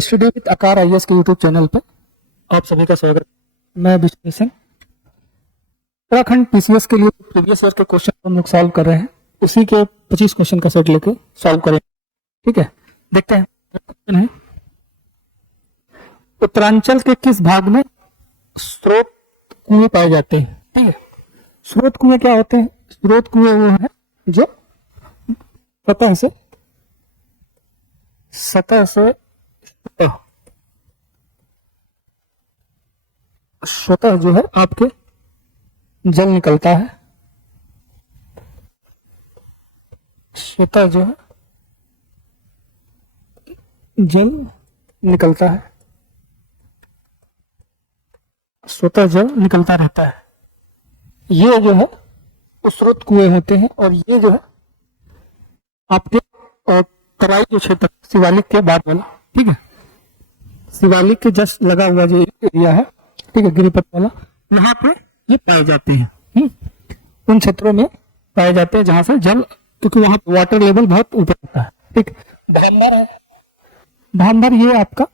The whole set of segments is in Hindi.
स्टडी विद आकार आईएएस के यूट्यूब चैनल पे आप सभी का स्वागत। मैं विष्णु सिंह। उत्तराखंड पीसीएस के लिए प्रीवियस ईयर के क्वेश्चन हम लोग सॉल्व कर रहे हैं, उसी के 25 क्वेश्चन का सेट लेके सॉल्व करें। ठीक है, देखते हैं। क्वेश्चन है, उत्तरांचल के किस भाग में स्रोत कुएं पाए जाते हैं? ठीक है, स्रोत कुएं क्या होते हैं? स्रोत कुएं वो है जो सतह से स्वतः जो है आपके जल निकलता है, स्वतः जो है जल निकलता है, स्वतः जल निकलता रहता है। ये जो है वो स्रोत कुएं होते हैं, और ये जो है आपके तराई जो क्षेत्र शिवालिक के बाद वाला, ठीक है, शिवालिक के जस्ट लगा हुआ जो एरिया है, ठीक है, गिरिपथ वाला, यहाँ पे ये पाए जाते हैं। उन क्षेत्रों में पाए जाते हैं जहां से जल, क्योंकि वहां वाटर लेवल बहुत ऊपर होता है। ठीक, भांबर है, भांबर ये आपका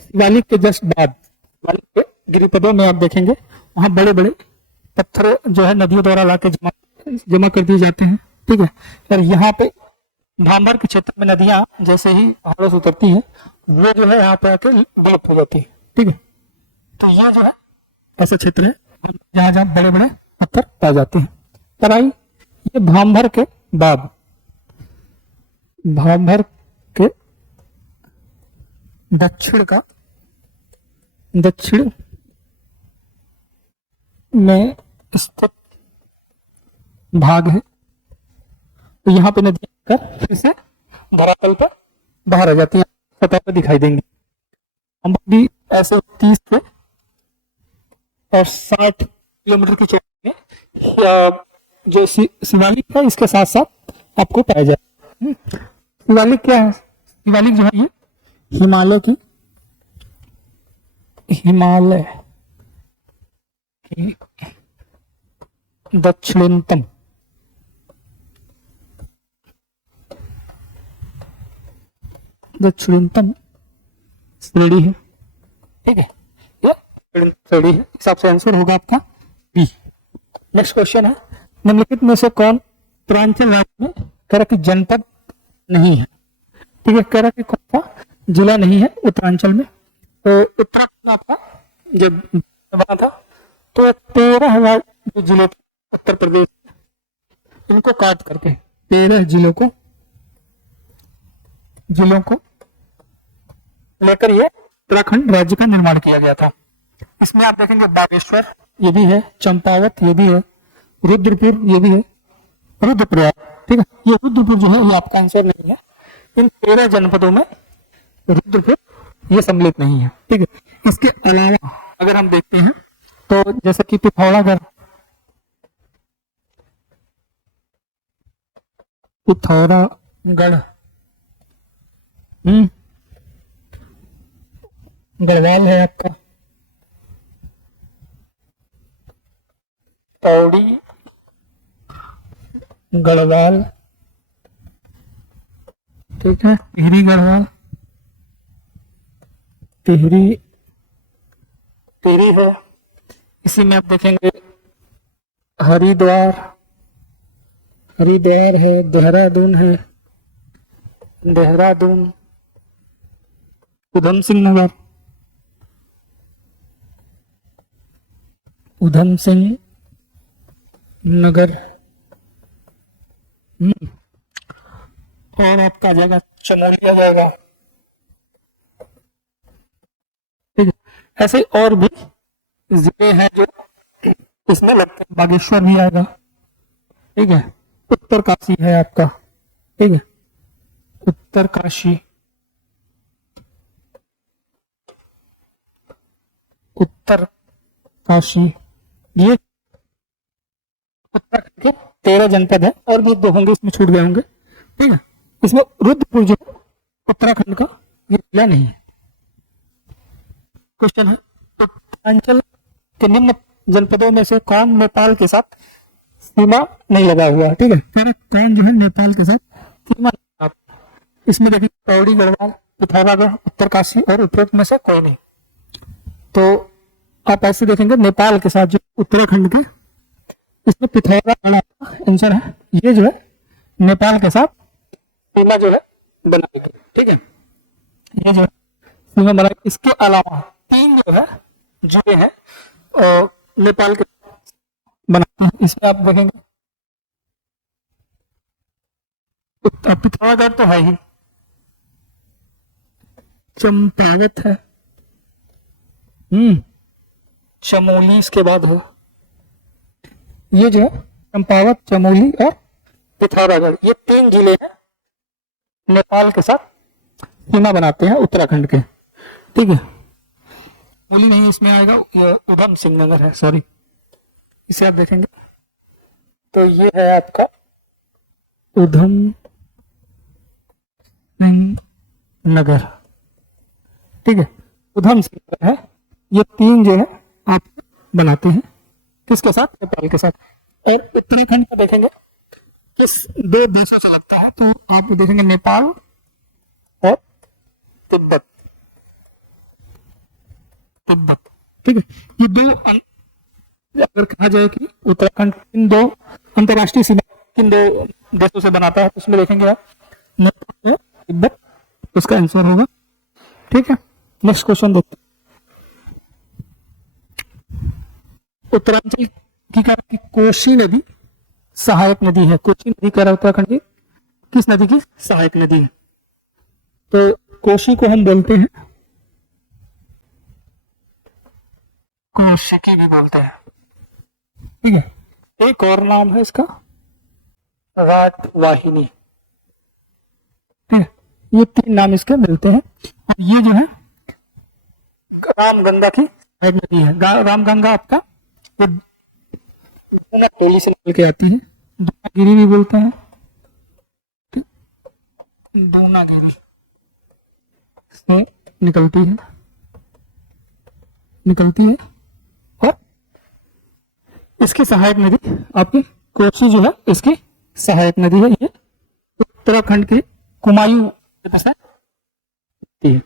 शिवालिक के जस्ट बाद, शिवालिक के गिरिपथों में आप देखेंगे वहां बड़े बड़े पत्थर जो है नदियों द्वारा लाके जमा कर दिए जाते हैं। ठीक है, और यहाँ पे भांबर के क्षेत्र में नदियां जैसे ही पहाड़ों से उतरती हैं, वो जो है यहाँ पे आके विलुप्त हो जाती है। ठीक है, तो ये जो है ऐसा क्षेत्र है जहां जहां बड़े बड़े पत्थर पाए जाते हैं। तराई ये भांबर के बाद, भांबर के दक्षिण में स्थित भाग है। तो यहाँ पे नदियां फिर से धरातल पर बाहर आ जाती हैं, सतह पर दिखाई देंगी। हम भी ऐसे 30 से और 60 किलोमीटर की चौड़ाई में जो शिवालिक है इसके साथ साथ आपको पाया जाए। शिवालिक क्या है? शिवालिक जो है ये हिमालय की दक्षिणतम श्रेणी है। ठीक है, ये श्रेणी है, हिसाब से आंसर होगा आपका बी। नेक्स्ट क्वेश्चन है, निम्नलिखित में से कौन उत्तरांचल राज्य में कह रहा कि जनपद नहीं है? ठीक है, कह रहा कि कौन सा जिला नहीं है उत्तरांचल में? तो उत्तराखंड आपका जब बना था तो 13 जो जिले उत्तर प्रदेश, इनको काट करके 13 जिलों को लेकर ये उत्तराखंड राज्य का निर्माण किया गया था। इसमें आप देखेंगे बागेश्वर ये भी है, चंपावत ये भी है, रुद्रपुर ये भी है, रुद्रप्रयाग। ठीक है, ये रुद्रपुर जो है ये आपका आंसर नहीं है। इन 13 जनपदों में रुद्रपुर ये सम्मिलित नहीं है। ठीक है, इसके अलावा अगर हम देखते हैं तो जैसे कि पिथौरागढ़, गढ़वाल है आपका, पौड़ी, गढ़वाल, ठीक है, टिहरी गढ़वाल, टिहरी है। इसी में आप देखेंगे हरिद्वार है, देहरादून है, उधम सिंह नगर, और आपका जाएगा चमोलिया जाएगा। ठीक है, ऐसे और भी जिले हैं जो इसमें लगते हैं, बागेश्वर भी आएगा। ठीक है, उत्तरकाशी है आपका। ठीक है, उत्तरकाशी ये उत्तराखंड के 13 जनपद है, और भी 2 होंगे इसमें छूट गए होंगे। ठीक है, इसमें रुद्रपुर जो उत्तराखंड का ये जिला नहीं है। क्वेश्चन है, उत्तरांचल के निम्न जनपदों में से कौन नेपाल के साथ सीमा नहीं लगा हुआ? ठीक है, कौन जो है नेपाल के साथ सीमा, इसमें देखिए पौड़ी गढ़वाल, पिथौरागढ़, उत्तरकाशी और उपरोक्त में से कोई नहीं। तो आप ऐसे देखेंगे नेपाल के साथ जो उत्तराखंड के, इसमें पिथौरागढ़ आंसर है। ये जो है नेपाल के साथ सीमा जो है बनाएगी, ठीक है, ये जो है सीमा बनाएगी। इसके अलावा 3 जो है जुड़े हैं नेपाल के बनाते हैं। इसमें आप देखेंगे पिथौरागढ़ तो है ही, चंपावत है, चमोली इसके बाद है। ये जो है चंपावत, चमोली और पिथौरागढ़, ये 3 जिले हैं नेपाल के साथ सीमा बनाते हैं उत्तराखंड के, ठीक है। चमोली नहीं इसमें आएगा, उधम सिंह नगर है, सॉरी, इसे आप देखेंगे तो ये है आपका उधम सिंह नगर, ठीक है, उधम सिंह नगर है। ये 3 जो है आप बनाते हैं किसके साथ, नेपाल के साथ। और उत्तराखंड का देखेंगे किस 2 देशों से लगता है, तो आप देखेंगे नेपाल और तिब्बत, ठीक है। ये 2 अगर कहा जाए कि उत्तराखंड इन 2 अंतर्राष्ट्रीय सीमा किन 2 देशों से बनाता है, तो उसमें देखेंगे आप नेपाल और तिब्बत, उसका आंसर होगा, ठीक है। नेक्स्ट क्वेश्चन देखते हैं। उत्तरांचल की कोसी नदी सहायक नदी है। कोसी नदी कह रहा है उत्तराखंड की किस नदी की सहायक नदी है, तो कोसी को हम बोलते हैं कोशिकी भी बोलते हैं, ठीक है। एक और नाम है इसका रातवाहिनी, ठीक है। ये 3 नाम इसके मिलते हैं। ये जो है रामगंगा की सहायक नदी है। रामगंगा आपका टोली से निकल के आती है, दूनागिरी भी बोलते हैं, दूनागिरी से निकलती है और इसकी सहायक नदी आपकी कोसी जो है इसकी सहायक नदी है। ये उत्तराखंड की कुमायूं से है।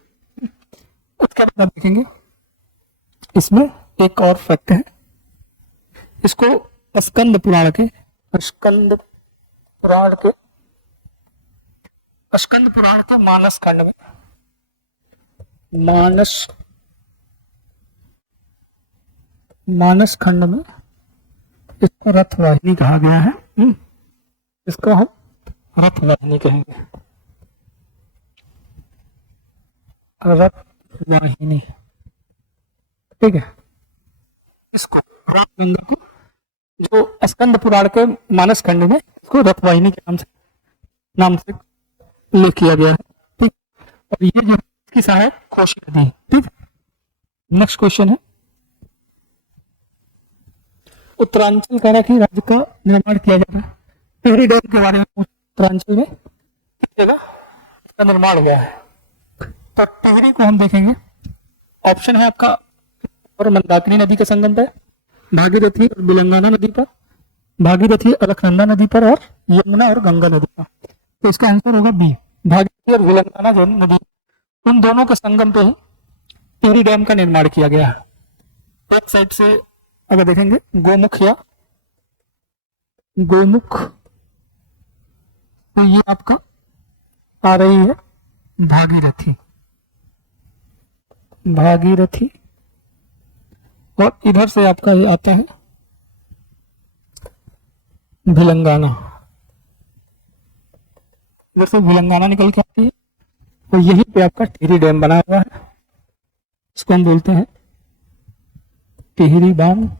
उसके बाद देखेंगे इसमें एक और फैक्ट है, इसको स्कंद पुराण के मानस खंड में इसको रथवाहिनी कहा गया है। इसको हम रथवाहिनी कहेंगे, रथवाहिनी, ठीक है। इसको रामगंगा को जो स्कंद पुराण के मानस खंड में इसको रथवाहिनी के नाम से उल्लेख किया गया है, ठीक। और ये जो इसकी सहायक कोसी नदी है, ठीक। नेक्स्ट क्वेश्चन है, उत्तरांचल कह की राज्य का निर्माण किया जा रहा है। टिहरी डैम के बारे में उत्तरांचल में किस जगह इसका निर्माण हुआ है, तो टिहरी को हम देखेंगे। ऑप्शन है आपका और मंदाकिनी नदी के संगम पर, भागीरथी और बिलंगाना नदी पर, भागीरथी अलकनंदा नदी पर और यमुना और गंगा नदी पर। तो इसका आंसर होगा बी, भागीरथी और बिलंगाना जो नदी, उन दोनों के संगम पे ही टिहरी डैम का निर्माण किया गया है। एक साइड से अगर देखेंगे गोमुख, तो ये आपका आ रही है भागीरथी, और इधर से आपका ये आता है भिलंगाना, इधर से भिलंगाना निकल के आती है, तो यहीं पे आपका टिहरी डैम बना हुआ है। इसको हम बोलते हैं टिहरी बांध।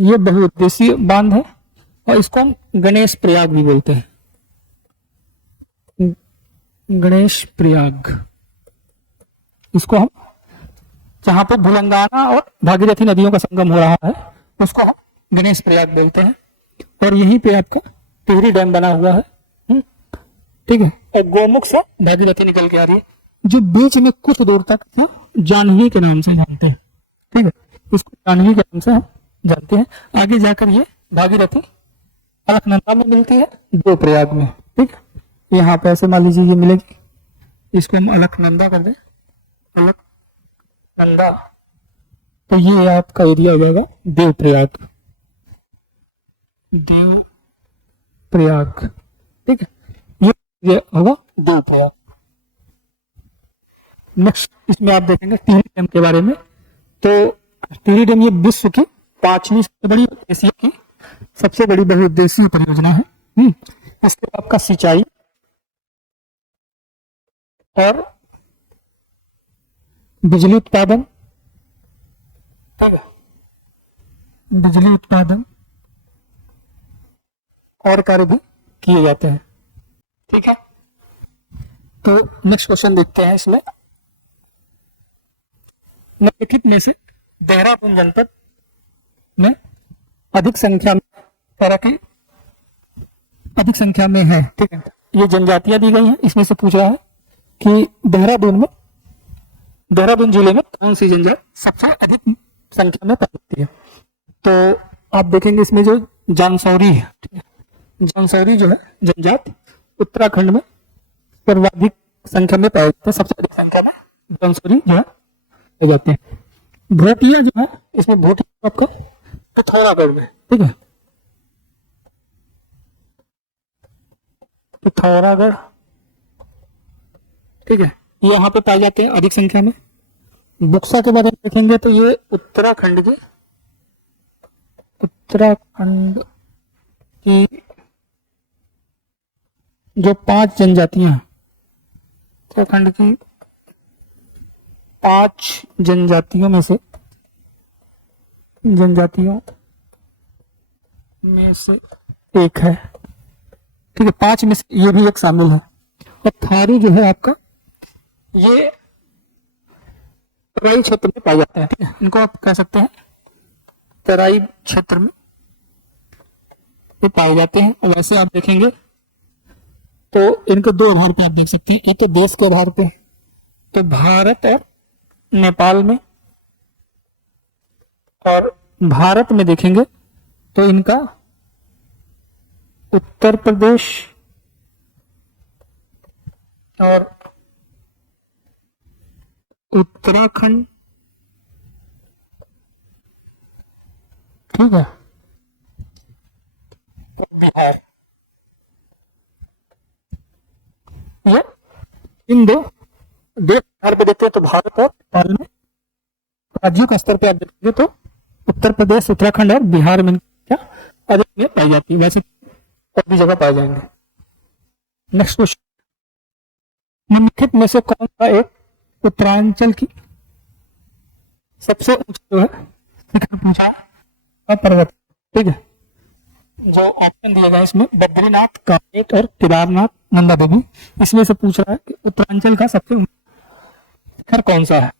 ये बहुउद्देशीय बांध है और इसको हम गणेश प्रयाग भी बोलते हैं, गणेश प्रयाग। इसको हम जहां पर भिलंगाना और भागीरथी नदियों का संगम हो रहा है उसको हम गणेश प्रयाग बोलते हैं, और यहीं पे आपका टिहरी डैम बना हुआ है, ठीक है। और गोमुख से भागीरथी निकल के आ रही है, जो बीच में कुछ दूर तक जाह्नवी के नाम से जानते हैं, ठीक है। इसको जाह्नवी के नाम से हम जानते हैं। आगे जाकर ये भागीरथी अलकनंदा में मिलती है, देवप्रयाग में, ठीक है। यहाँ पे ऐसे मान लीजिए ये मिलेगी इसको हम अलकनंदा कर दें, अलकनंदा, तो ये आपका एरिया हो जाएगा देवप्रयाग, देवप्रयाग, ठीक है, ये होगा देवप्रयाग। नेक्स्ट इसमें आप देखेंगे टिहरी डैम के बारे में। तो टिहरी डैम ये विश्व की 5वीं सबसे बड़ी, एशिया की सबसे बड़ी बहुउद्देशीय परियोजना है। इससे आपका सिंचाई और बिजली उत्पादन, ठीक है, बिजली उत्पादन और कार्य भी किए जाते हैं, ठीक है। तो नेक्स्ट क्वेश्चन देखते हैं इसमें। निम्नलिखित में से देहरादून जनपद में अधिक संख्या में तैराकी अधिक संख्या में है, ठीक है। ये जनजातियां दी गई हैं, इसमें से पूछ रहा है कि देहरादून जिले में कौन सी जनजाति सबसे अधिक संख्या में पाई जाती है। तो आप देखेंगे इसमें जो जांसौरी है, ठीक है, जांसौरी जो है जनजाति उत्तराखंड में सर्वाधिक संख्या में पाए जाते हैं, सबसे अधिक संख्या में जांसौरी जो है पाए जाते हैं। भोटिया जो है, इसमें भोटिया आपका पिथौरागढ़ में, ठीक है, पिथौरागढ़, ठीक है, ये यहाँ पे पाए जाते हैं अधिक संख्या में। बुक्सा के बारे में देखेंगे तो ये उत्तराखंड की जो 5 जनजातियां हैं, उत्तराखंड की 5 जनजातियों में से एक है, ठीक है, 5 में से ये भी एक शामिल है। और थारू जो है आपका, ये तराई क्षेत्र में पाए जाते हैं, ठीक है, इनको आप कह सकते हैं तराई क्षेत्र में ये पाए जाते हैं। और वैसे आप देखेंगे तो इनको 2 आधार पे आप देख सकते हैं, एक तो देश के आधार पे, तो भारत और नेपाल में, और भारत में देखेंगे तो इनका उत्तर प्रदेश और उत्तराखंड, ठीक है, और बिहार, ये इन 2 देश आधार पे देखते हैं। तो भारत और नेपाल में राज्यों का स्तर पे आप देखेंगे तो उत्तर प्रदेश, उत्तराखंड और बिहार में क्या अधिक में पाई जाती है, वैसे और भी जगह पाए जाएंगे। नेक्स्ट क्वेश्चन, निम्नलिखित में से कौन सा एक उत्तरांचल की सबसे ऊंचा जो है शिखर पूछा है पर्वत, ठीक है। जो ऑप्शन दिया गया इसमें बद्रीनाथ, कामेट और केदारनाथ, नंदा देवी, इसमें से पूछ रहा है कि उत्तरांचल का सबसे शिखर कौन सा है,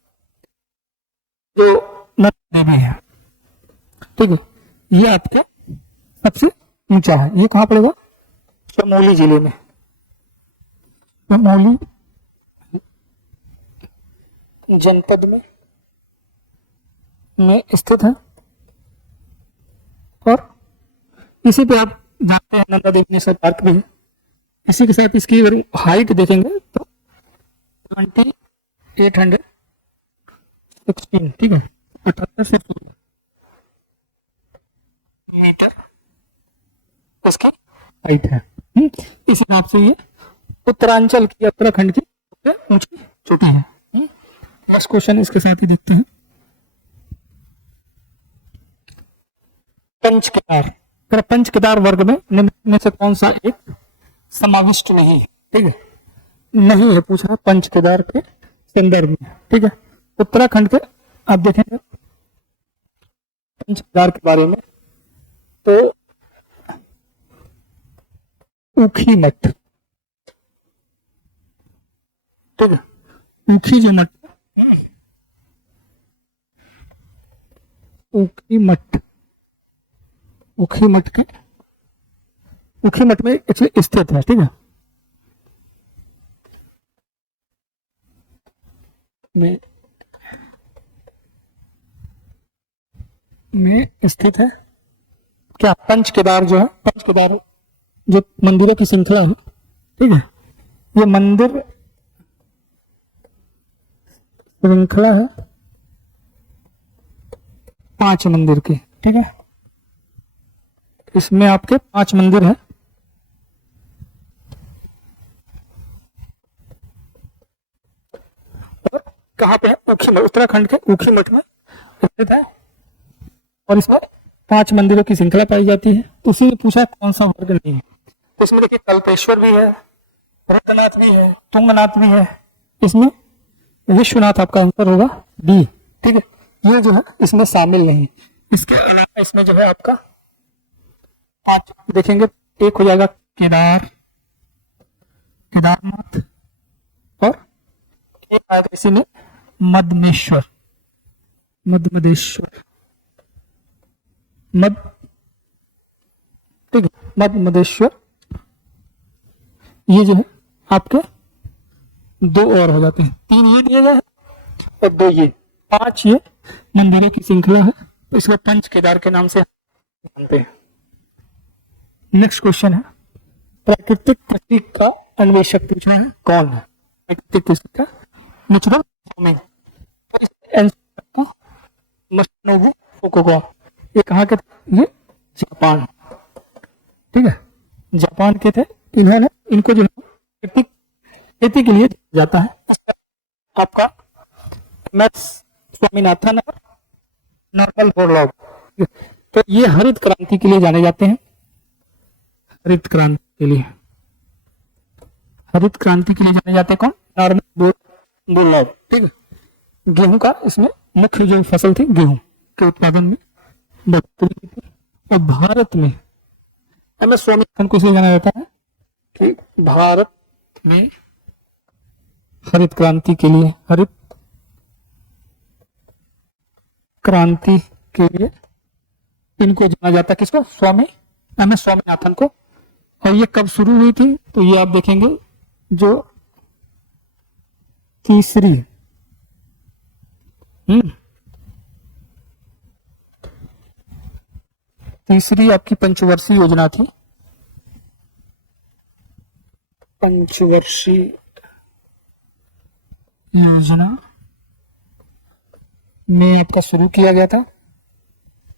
जो नंदा देवी है, ठीक है, ये आपका सबसे ऊंचा है। ये कहाँ पड़ेगा, चमोली जिले में, चमोली जनपद में स्थित है। और इसी पे आप जानते हैं नंदा देवी नेशनल पार्क भी है। इसी के साथ इसकी हाइट देखेंगे तो 2816, ठीक है, 1816 मीटर इसकी हाइट है। इस हिसाब से ये उत्तरांचल की, उत्तराखंड की सबसे ऊंची चोटी है। नेक्स्ट क्वेश्चन इसके साथ ही देखते हैं। पंच केदार वर्ग में निम्न में से कौन सा एक समाविष्ट नहीं है, ठीक है, नहीं है पूछा है पंच केदार के संदर्भ में, ठीक है। उत्तराखंड के आप देखेंगे पंच केदार के बारे में तो ऊखी मठ, ठीक है, ऊखी जो मठ, ऊखी मठ में एक्चुअली स्थित है, ठीक है, में स्थित है। क्या पंच केदार जो है, पंच केदार जो मंदिरों की श्रृंखला है, ठीक है, ये मंदिर श्रृंखला है 5 मंदिर की, ठीक है। इसमें आपके 5 मंदिर हैं। और कहाँ पे है? ऊखी मठ, उत्तराखंड के ऊखी मठ में स्थित है। और इसमें 5 मंदिरों की श्रृंखला पाई जाती है। तो उसी ने पूछा कौन सा वर्ग नहीं है। तो इसमें देखिए कल्पेश्वर भी है, रुद्रनाथ भी है, तुंगनाथ भी है। इसमें विश्वनाथ आपका आंसर होगा बी, ठीक है। ये जो है इसमें शामिल नहीं है। इसके अलावा इसमें जो है आपका 5 देखेंगे, एक हो जाएगा केदारनाथ, और एक आएगा इसी में मदमेश्वर, ठीक है, मदमेश्वर। ये जो है आपके 2 और हो जाते हैं, 3 ये दिए गए हैं और 2 ये, 5 ये मंदिरों की श्रृंखला है। तो इसको पंच केदार के नाम से जानते हैं। नेक्स्ट क्वेश्चन है, प्राकृतिक कृषि का अन्वेषक पूछ रहे हैं, कौन है प्राकृतिक कृषि का नेचुरल फार्मिंग? मत्सुनोबु फुकुओका। ये कहाँ के थे? ये जापान, ठीक है, जापान के थे। इन्होंने इनको जो है खेती के लिए जाता है। आपका MS स्वामीनाथन और नॉर्मल बोरलॉग। तो ये हरित क्रांति के लिए जाने जाते हैं, हरित क्रांति के लिए जाने जाते हैं। कौन? नॉर्मल बोरलॉग, ठीक है। गेहूं का इसमें मुख्य जो फसल थी, गेहूं के उत्पादन में बढ़ोतरी थी। और भारत में MS स्वामीनाथन को इसलिए जाना जाता है कि भारत में हरित क्रांति के लिए इनको जाना जाता है। किसको? MS स्वामीनाथन को। और ये कब शुरू हुई थी? तो ये आप देखेंगे जो तीसरी आपकी पंचवर्षीय योजना थी। पंचवर्षीय योजना में आपका शुरू किया गया था,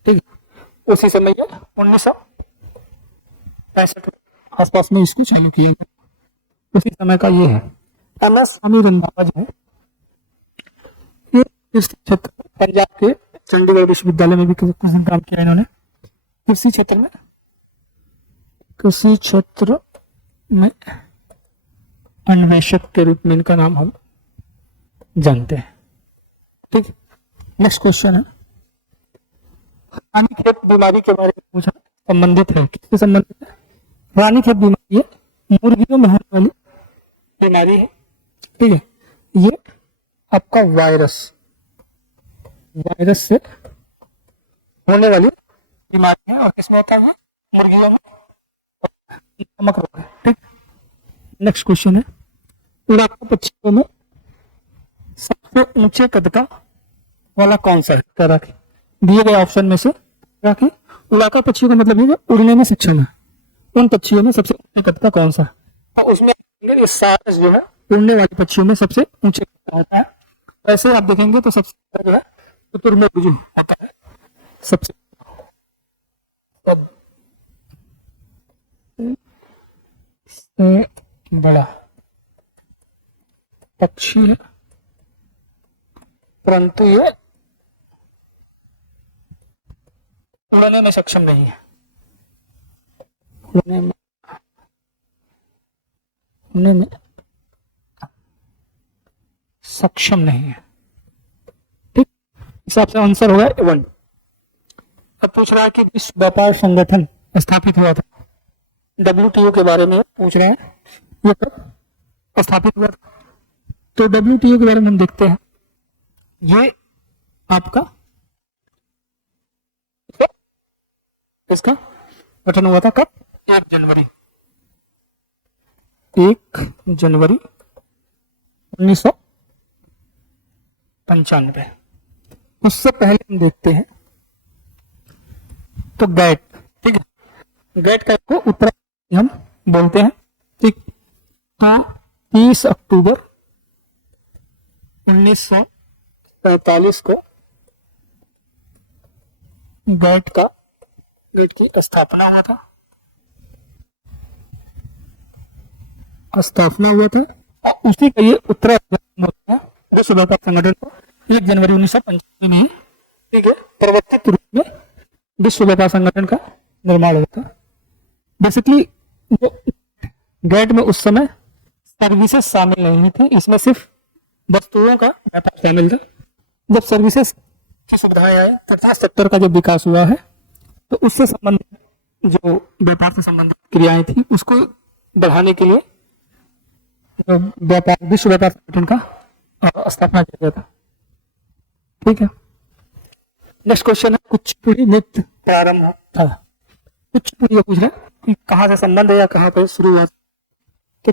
ठीक। उसी समय 1965 आसपास में इसको चालू किया गया। उसी समय का ये है। MS स्वामी रंधावा जो है ये कृषि क्षेत्र पंजाब के चंडीगढ़ विश्वविद्यालय में भी कुछ दिन काम किया इन्होंने। कृषि क्षेत्र में अन्वेषक के रूप में इनका नाम हम जानते हैं, ठीक। नेक्स्ट क्वेश्चन है, रानीखेत बीमारी के बारे में पूछा, संबंधित है, किससे संबंधित है? रानीखेत बीमारी है मुर्गियों में होने वाली बीमारी है, ठीक है। ये आपका वायरस से होने वाली बीमारी है। और किसमें होता है? मुर्गियों में, नमक रोग है, ठीक। नेक्स्ट क्वेश्चन है, उड़ाका पक्षियों में सबसे ऊंचे कद का वाला कौन सा है? तैराकी दिए गए ऑप्शन में से तैराकी उड़ाका पक्षियों का मतलब ये उड़ने में सक्षम है। उन पक्षियों में सबसे ऊंचे कद का कौन सा है? और उसमें सारस जो है उड़ने वाली पक्षियों में सबसे ऊंचे कद का होता है। ऐसे आप देखेंगे तो सबसे जो है शुतुरमुर्ग जो होता है सबसे बड़ा पक्षी है, परंतु ये उड़ने में सक्षम नहीं है। उड़ने में सक्षम नहीं है, ठीक। हिसाब से आंसर होगा 1। अब पूछ रहा है कि विश्व व्यापार संगठन स्थापित हुआ था, WTO के बारे में पूछ रहे हैं, ये कब स्थापित हुआ था? तो WTO के बारे में हम देखते हैं। ये आपका इसका गठन हुआ था कब? 1 जनवरी 1995। उससे पहले हम देखते हैं तो गैट, ठीक है। गैट का को उत्तराखंड हम बोलते हैं, ठीक। तो 30 अक्टूबर 1993 1945 को गेट की स्थापना हुआ था। और उसी का ये उत्तराधिकारी होता है विश्व व्यापार संगठन को 1 जनवरी 1995 में, ठीक है, प्रवर्तक रूप में विश्व व्यापार संगठन का निर्माण हुआ था। बेसिकली गेट में उस समय सर्विसेज शामिल नहीं थी, इसमें सिर्फ वस्तुओं का व्यापार शामिल था। जब सर्विसेज की सुविधाएं आई तथा सेक्टर का जब विकास हुआ है तो उससे संबंधित जो व्यापार से संबंधित क्रियाएं थी उसको बढ़ाने के लिए विश्व व्यापार संगठन का स्थापना किया गया था। ठीक है, नेक्स्ट क्वेश्चन है कुचिपुड़ी नृत्य प्रारंभ था। कुचिपुड़ी पूछ रहे कि कहाँ से संबंध है या कहाँ पर शुरू हुआ। तो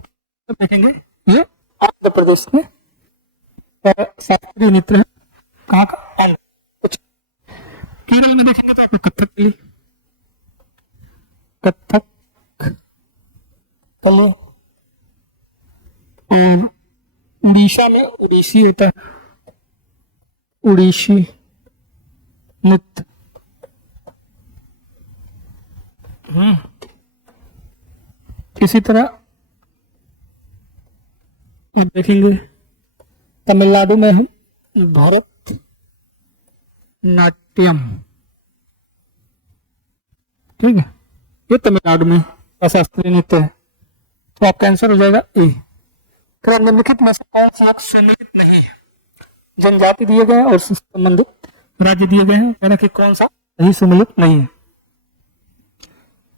देखेंगे ये आंध्र प्रदेश में शास्त्रीय नृत्य है। कहाँ का? आंध्र। केरल में देखेंगे तो आपको कथकली और उड़ीसा में उड़ीसी होता है, उड़ीसी नृत्य। इसी तरह आप देखेंगे तमिलनाडु में है भरत नाट्यम। ठीक है, ये तमिलनाडु में शास्त्रीय नृत्य है। तो आपका आंसर हो जाएगा ए। निम्नलिखित में से कौन सा सुमेलित नहीं है? जनजाति दिए गए हैं और संबंधित राज्य दिए गए हैं, यानी कि कौन सा सही सुमेलित नहीं है।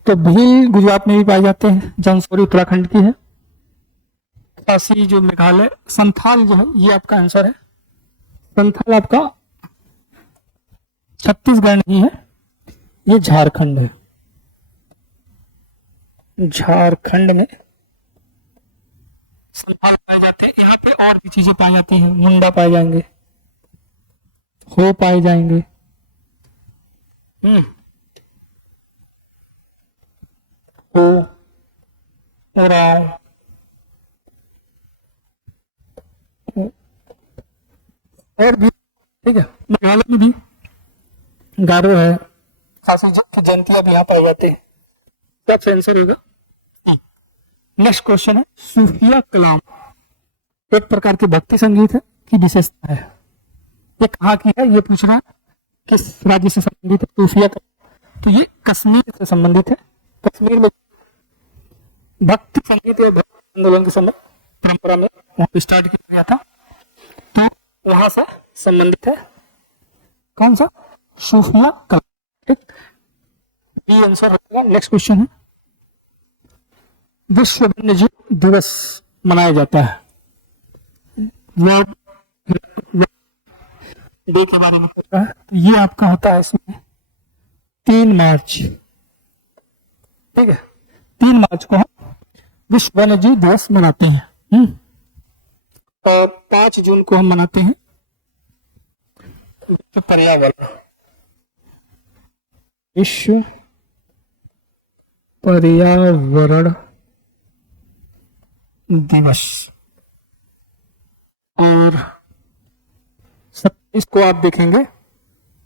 तो भील गुजरात में भी पाए जाते हैं, जौनपुरी उत्तराखंड की है, खासी जो मेघालय, संथाल जो है ये आपका आंसर है। संथाल आपका छत्तीसगढ़ नहीं है, ये झारखंड है। झारखंड में संथाल पाए जाते हैं। यहाँ पे और भी चीजें पाई जाती हैं, मुंडा पाए जाएंगे, हो पाए जाएंगे। हो और भी, ठीक है। मेघालय में भी गारो है, खासी जयंतियां भी यहाँ पाई जाती है। सबसे आंसर होगा। नेक्स्ट क्वेश्चन है सूफिया कलाम एक प्रकार की भक्ति संगीत है की विशेषता है। ये कहाँ की है ये पूछ रहा है, किस राज्य से संबंधित है सूफिया कलाम? तो ये कश्मीर से संबंधित है। कश्मीर में भक्ति संगीत या भक्ति आंदोलन के समय परंपरा में वहां स्टार्ट किया गया था, तो वहां से संबंधित है। कौन सा? सूफिया कलाम। ठीक, बी आंसर होगा। नेक्स्ट क्वेश्चन है विश्व वन्यजीव दिवस मनाया जाता है। वर्ल्ड डे के बारे में करता है, तो ये आपका होता है इसमें 3 मार्च। ठीक है, 3 मार्च को हम विश्व वन्यजीव दिवस मनाते हैं। और 5 जून को हम मनाते हैं विश्व पर्यावरण दिवस। और 27 को आप देखेंगे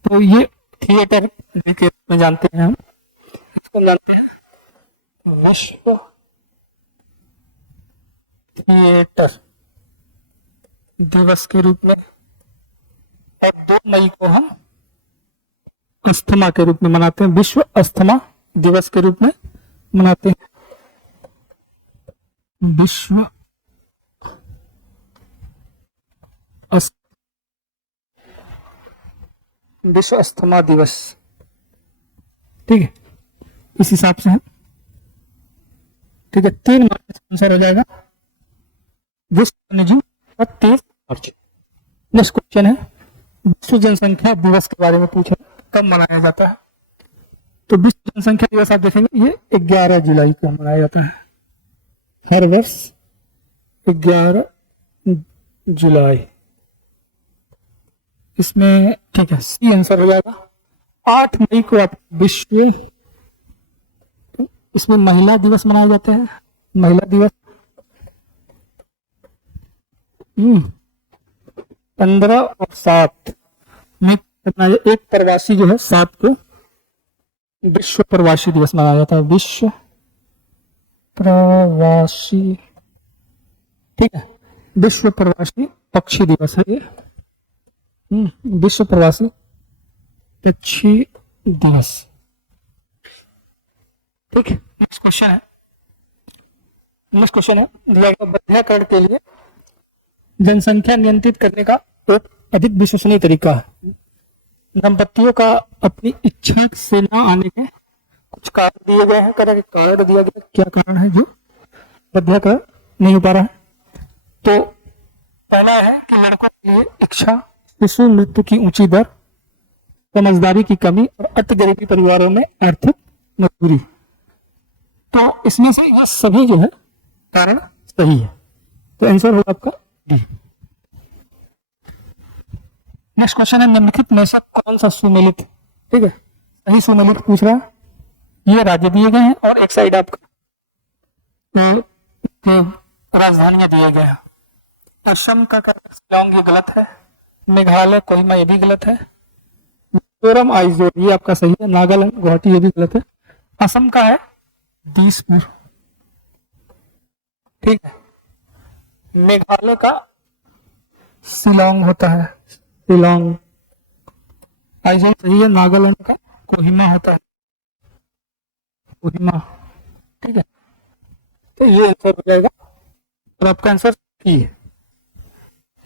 तो ये थिएटर के रूप में जानते हैं हम, इसको जानते हैं विश्व थिएटर दिवस के रूप में। और 2 मई को हम अस्थमा के रूप में मनाते हैं, विश्व अस्थमा दिवस के रूप में मनाते हैं। विश्व अस्थमा दिवस। ठीक है, इस हिसाब से है। ठीक है, 3 मार्च आंसर हो जाएगा विश्व वन्यजीव 23 मार्च। नेक्स्ट क्वेश्चन है विश्व जनसंख्या दिवस के बारे में पूछा, कब मनाया जाता है? तो विश्व जनसंख्या दिवस आप देखेंगे ये 11 जुलाई को मनाया जाता है, हर वर्ष 11 जुलाई। इसमें ठीक है, सी आंसर हो जाएगा। 8 मई को आप विश्व, इसमें महिला दिवस मनाया जाता है, महिला दिवस। 15 और 7 में कितना है? एक प्रवासी जो है 7 को विश्व प्रवासी दिवस मनाया जाता है। विश्व प्रवासी, ठीक है, विश्व प्रवासी पक्षी दिवस है ये। विश्व प्रवासी पक्षी दिवस। ठीक है, नेक्स्ट क्वेश्चन है, दिया गया बंध्याकरण के लिए जनसंख्या नियंत्रित करने का एक अधिक विश्वसनीय तरीका है। दंपतियों का अपनी इच्छा से न आने के कुछ कारण दिए गए हैं। कारण दिया गया, क्या कारण है जो बंध्याकरण नहीं हो पा रहा है? तो पहला है कि लड़कों के लिए इच्छा, शिशु मृत्यु की ऊंची दर, समझदारी की कमी और अति गरीबी परिवारों में आर्थिक मजबूरी। तो इसमें से ये सभी जो है कारण सही है, तो आंसर होगा आपका डी। नेक्स्ट क्वेश्चन है, निम्नलिखित में से कौन सा सुमेलित, ठीक है, सही सुमेलित पूछ रहा है। ये राज्य दिए गए हैं और एक साइड आपका राजधानियां दिए गए हैं। असम का शिलांग ये गलत है, मेघालय कोहिमा ये भी गलत है, मिजोरम आइजोल ये आपका सही है, नागालैंड गुवाहाटी ये भी गलत है। असम का है दिसपुर, ठीक है। मेघालय का शिलांग होता है, शिलांग। आइजोल सही है, नागालैंड का कोहिमा होता है, कोहिमा, ठीक है। तो ये आंसर हो जाएगा और आपका आंसर ई है।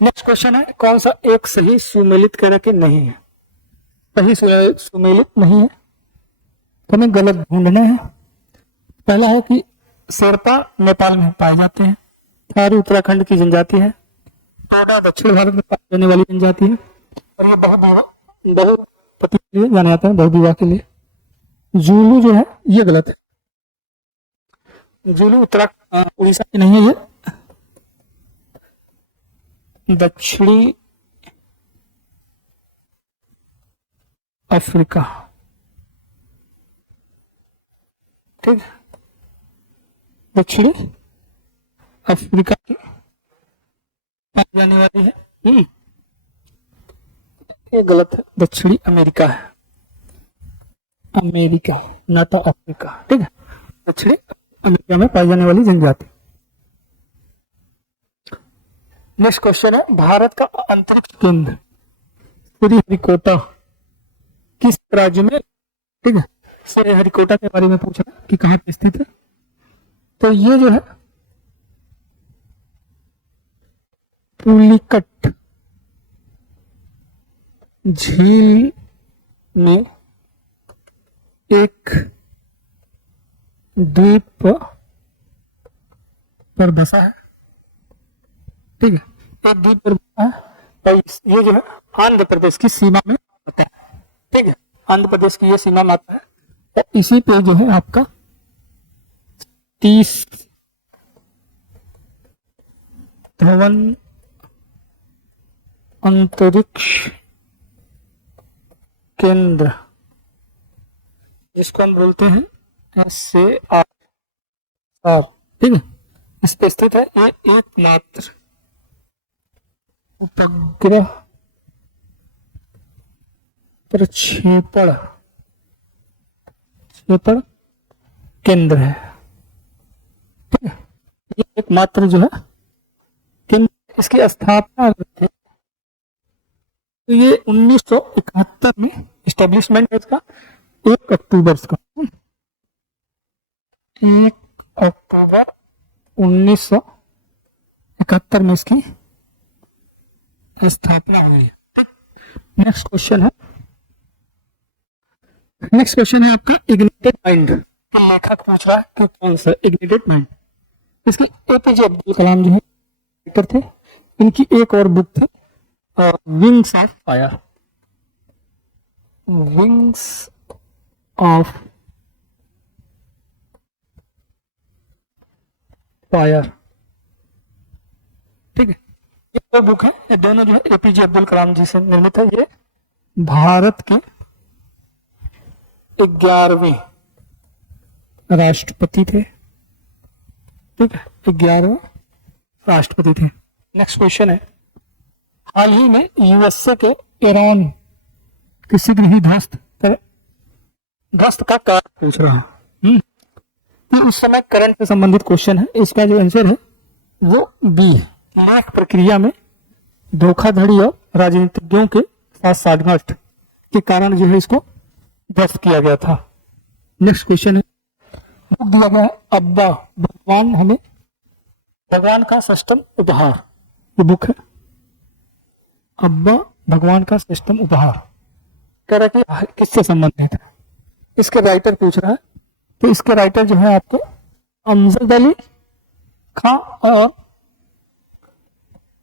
नेक्स्ट क्वेश्चन है, कौन सा एक सही सुमेलित कारक नहीं है? सही सुमेलित नहीं है तो हमें गलत ढूंढना है। पहला है कि शेरपा नेपाल में पाए जाते हैं, थारू उत्तराखंड की जनजाति है, टोडा दक्षिण भारत में पाई जाने वाली जनजाति है और ये बहुपति के लिए जाना जाता है, बहुविवाह के लिए। जूलू जो है ये गलत है, जूलू उत्तराखंड उड़ीसा की नहीं है, ये दक्षिणी अफ्रीका, ठीक, दक्षिणी अफ्रीका की पाई जाने वाली है। ये गलत है, दक्षिणी अमेरिका है, अमेरिका ना तो अफ्रीका, ठीक है, दक्षिणी अमेरिका में पाई जाने वाली जनजाति। नेक्स्ट क्वेश्चन है, भारत का अंतरिक्ष केंद्र श्रीहरिकोटा किस राज्य में, ठीक है, श्रीहरिकोटा के बारे में पूछा कि कहां पे स्थित है। तो ये जो है पुलिकट झील में एक द्वीप पर बसा है, ठीक है, एक द्वीप पर बसा है और ये जो है आंध्र प्रदेश की सीमा में आता है, ठीक है, आंध्र प्रदेश की ये सीमा में आता है और इसी पे जो है आपका 30 धवन अंतरिक्ष केंद्र, जिसको हम बोलते हैं SAR, ठीक है, इस पे स्थित है। ये एकमात्र उपग्रह प्रक्षेपण केंद्र है, ठीक है, ये एकमात्र जो है केंद्र। इसकी स्थापना थी तो ये 1971 में इस्टेब्लिशमेंट है इसका, 1 अक्टूबर का, 1 अक्टूबर 1971 में इसकी स्थापना हुई है। नेक्स्ट क्वेश्चन है आपका इग्निटेड माइंड, लेखक पूछ रहा है कि कौन सा इग्निटेड माइंड। इसके APJ अब्दुल कलाम जो है राइटर थे, इनकी एक और बुक थी wings of fire, wings of fire, ठीक है, ये दो बुक है, ये दोनों जो है APJ अब्दुल कलाम जी से निर्मित है। ये भारत के 11वें राष्ट्रपति थे, ठीक है, 11वें राष्ट्रपति थे। नेक्स्ट क्वेश्चन है, हाल ही में यूएसए के ईरान के शीघ्र ही ध्वस्त का कारण पूछ रहा है। तो उस समय करंट से संबंधित क्वेश्चन है। इसका जो आंसर है वो बी है। मार्क प्रक्रिया में धोखाधड़ी और राजनीतिज्ञों के साथ साधगांठ के कारण जो है इसको ध्वस्त किया गया था। नेक्स्ट क्वेश्चन है, बुक दिया गया है अब्बा भगवान का सिस्टम उपहार। ये बुक है अब्बा भगवान का सिस्टम उपहार। कह रहा है कि किससे संबंधित है, इसके राइटर पूछ रहा है। तो इसके राइटर जो है आपके अमजद अली खां और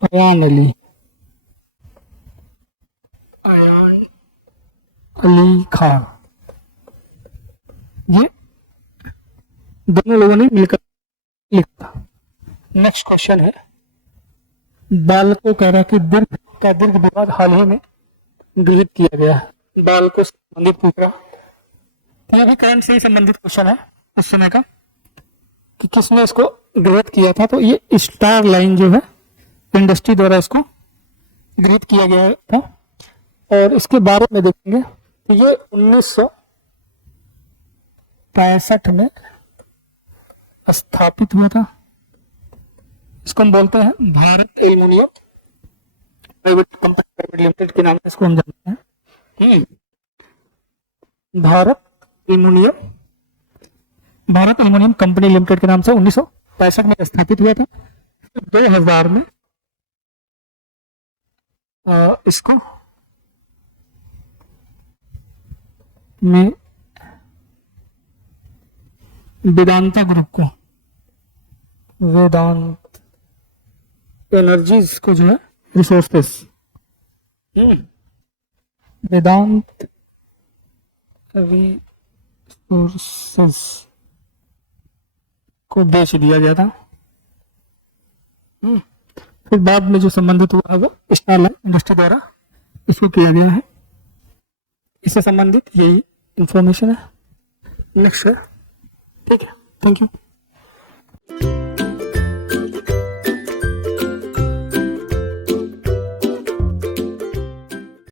अयान अली खां, ये दोनों लोगों ने मिलकर लिखा। नेक्स्ट क्वेश्चन है, बालको कह रहा है कि दीर्घ विवाद हाल ही में गृहीत किया गया है। बालको से संबंधित पूछ रहा, तो ये भी करंट से ही संबंधित क्वेश्चन है उस समय का कि किसने इसको गृहीत किया था। तो ये स्टार लाइन जो है इंडस्ट्री द्वारा इसको गृहीत किया गया था। और इसके बारे में देखेंगे तो ये 1965 में स्थापित हुआ था। इसको हम बोलते हैं Bharat aluminium private company private limited के नाम से इसको हम जानते हैं। भारत एल्युमिनियम कंपनी लिमिटेड के नाम से 1965 में स्थापित हुआ था। 2000 में इसको में वेदांता ग्रुप को, वेदांत एनर्जीज को जो है रिसोर्सेस, वेदांत रिसोर्सेस को बेच दिया गया था। फिर बाद में जो संबंधित हुआ है वो स्टारलाइन इंडस्ट्री द्वारा इसको किया गया है। इससे संबंधित यही इंफॉर्मेशन है। नेक्स्ट है, ठीक है, थैंक यू।